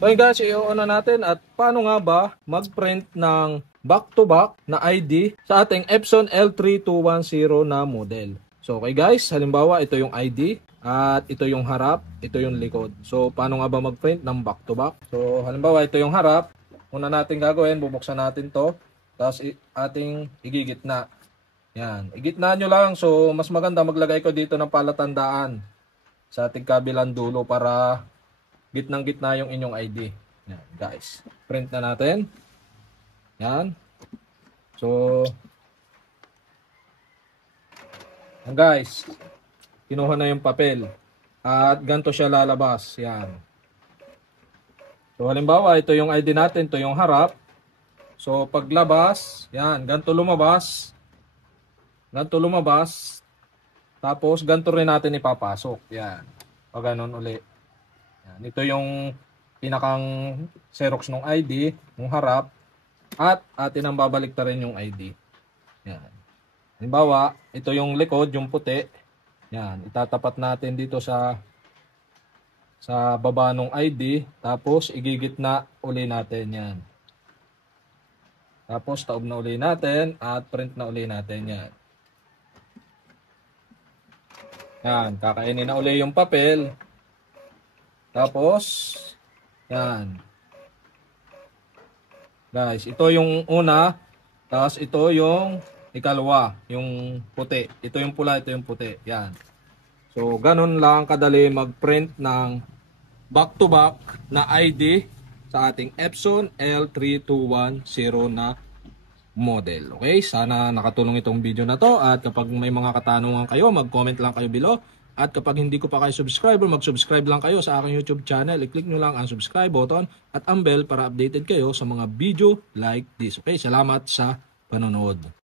So yun guys, i-on natin at paano nga ba mag-print ng back-to-back na ID sa ating Epson L3210 na model. So okay guys, halimbawa ito yung ID at ito yung harap, ito yung likod. So paano nga ba mag-print ng back-to-back? So halimbawa ito yung harap, una natin gagawin, bubuksan natin to, tapos ating igigitna. Yan, igitna nyo lang. So mas maganda maglagay ko dito ng palatandaan sa ating kabilang dulo para gitnang-gitna yung inyong ID. Yan, guys. Print na natin. Yan. So, yan guys. Kinuha na yung papel. At ganito siya lalabas. Yan. So, halimbawa, ito yung ID natin. Ito yung harap. So, paglabas, yan. Ganito lumabas. Ganito lumabas. Tapos, ganito rin natin ipapasok. Yan. O ganun uli. Yan. Ito yung pinakang Xerox ng ID, yung harap, at atin ang babalik na rin yung ID. Yan. Halimbawa, ito yung likod, yung puti. Yan. Itatapat natin dito sa baba ng ID. Tapos, igigitna uli natin. Yan. Tapos, taob na uli natin at print na uli natin. Yan. Yan. Kakainin na uli yung papel. Tapos, yan. Guys, ito yung una. Tapos ito yung ikalawa, yung puti. Ito yung pula, ito yung puti. Yan. So, ganun lang kadali mag-print ng back-to-back na ID sa ating Epson L3210 na model. Okay, sana nakatulong itong video na to. At kapag may mga katanungan kayo, mag-comment lang kayo below. At kapag hindi ko pa kayo subscriber, mag-subscribe lang kayo sa aking YouTube channel. I-click nyo lang ang subscribe button at ang bell para updated kayo sa mga video like this. Okay, salamat sa panonood.